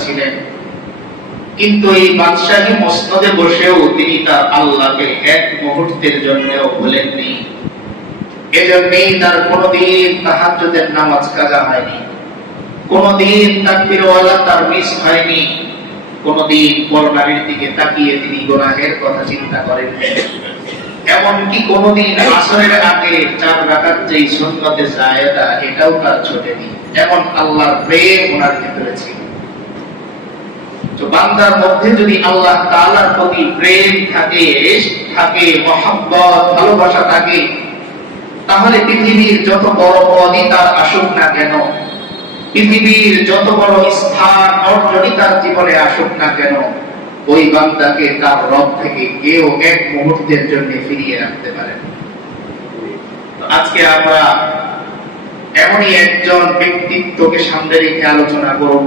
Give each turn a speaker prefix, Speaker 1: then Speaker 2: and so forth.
Speaker 1: ছিলেন। কিন্তু এই বাদশাহী মসনদে বসেও তিনি তার আল্লাহকে এক মুহূর্তের জন্যও ভুলেননি। এজন্যই তার কোনদিন তাহাজ্জুদের নামাজ কাজা হয়নি। কোনদিন তাকবীরওয়ালা তার মিস হয়নি। কোনদিন পরনারীর দিকে তাকিয়ে তিনি গুনাহের কথা চিন্তা করেন এমনকি কোনদিন আসরের আগে চার যেই সুন্নতে জায়েদা এটাও তার ছোটেনি। এমন আল্লাহর প্রেম ওনার ভিতরে ছিল। তো বান্দার মধ্যে যদি আল্লাহ তাআলার প্রতি প্রেম থাকে থাকে ভালোবাসা থাকে, তাহলে পৃথিবীর যত বড় পদই তার আসুক না কেন পৃথিবীর যত বড় স্থান অর্জনই তার জীবনে আসুক না কেন, ওই বান্দাকে তার রব থেকে কেউ এক মুহূর্তের জন্য ফিরিয়ে রাখতে পারে আজকে আমরা এমনই একজন ব্যক্তিত্বকে সামনে রেখে আলোচনা করব